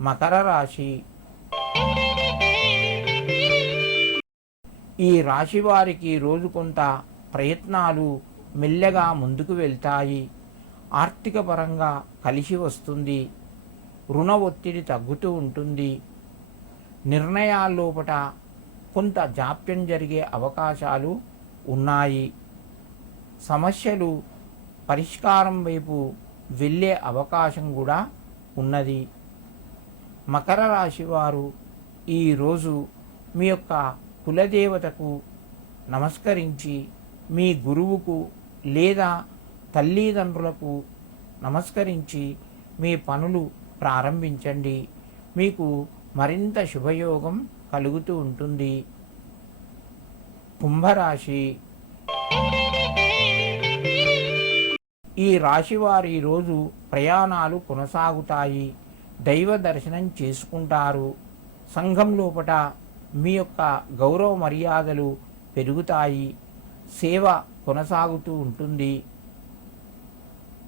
మకర రాశి. ఈ రాశి వారికి రోజు కొంత ప్రయత్నాలు మెల్లగా ముందుకు వెళ్తాయి. ఆర్థిక పరంగా కలిసి వస్తుంది. రుణ ఒత్తిడి తగ్గుతూ ఉంటుంది. నిర్ణయాల్లోపట కొంత జాప్యం జరిగే అవకాశాలు ఉన్నాయి. సమస్యలు పరిష్కారం వైపు వెళ్ళే అవకాశం కూడా ఉన్నది. మకర రాశి వారు ఈరోజు మీ యొక్క కులదేవతకు నమస్కరించి, మీ గురువుకు లేదా తల్లిదండ్రులకు నమస్కరించి మీ పనులు ప్రారంభించండి. మీకు మరింత శుభయోగం కలుగుతూ ఉంటుంది. కుంభరాశి. ఈ రాశి వారు ఈరోజు ప్రయాణాలు కొనసాగుతాయి. దైవ దర్శనం చేసుకుంటారు. సంఘం లోపట మీ యొక్క గౌరవ మర్యాదలు పెరుగుతాయి. సేవ కొనసాగుతూ ఉంటుంది.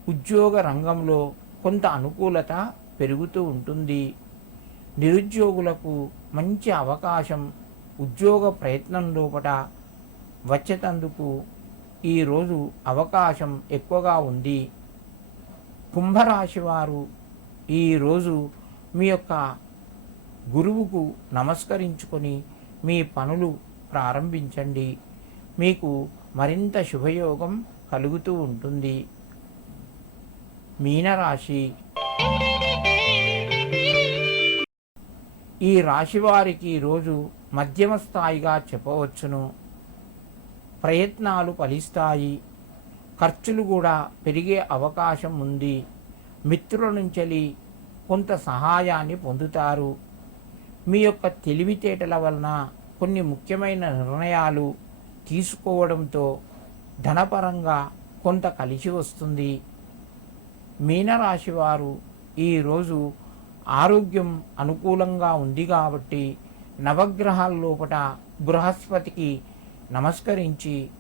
ఉద్యోగ రంగంలో కొంత అనుకూలత పెరుగుతూ ఉంటుంది. నిరుద్యోగులకు మంచి అవకాశం ఉద్యోగ ప్రయత్నం లోపట వచ్చేటందుకు ఈరోజు అవకాశం ఎక్కువగా ఉంది. కుంభరాశి వారు ఈరోజు మీ యొక్క గురువుకు నమస్కరించుకొని మీ పనులు ప్రారంభించండి. మీకు మరింత శుభయోగం కలుగుతూ ఉంటుంది. మీనరాశి. ఈ రాశి వారికి ఈరోజు మధ్యమ స్థాయిగా చెప్పవచ్చును. ప్రయత్నాలు ఫలిస్తాయి. ఖర్చులు కూడా పెరిగే అవకాశం ఉంది. మిత్రుల నుంచి కొంత సహాయాన్ని పొందుతారు. మీ యొక్క తెలివితేటల వలన కొన్ని ముఖ్యమైన నిర్ణయాలు తీసుకోవడంతో ధనపరంగా కొంత కలిసి వస్తుంది. మీనరాశి వారు ఈరోజు ఆరోగ్యం అనుకూలంగా ఉంది కాబట్టి నవగ్రహాల లోపట బృహస్పతికి నమస్కరించి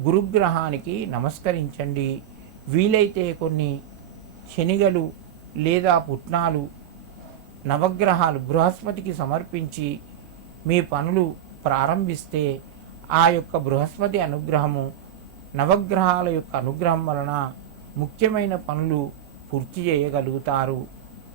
గురుగ్రహానికి నమస్కరించండి. వీలైతే కొన్ని శనిగలు లేదా పుట్నాలు నవగ్రహాలు బృహస్పతికి సమర్పించి మీ పనులు ప్రారంభిస్తే ఆ యొక్క బృహస్పతి అనుగ్రహము, నవగ్రహాల యొక్క అనుగ్రహం వలన ముఖ్యమైన పనులు పూర్తి చేయగలుగుతారు.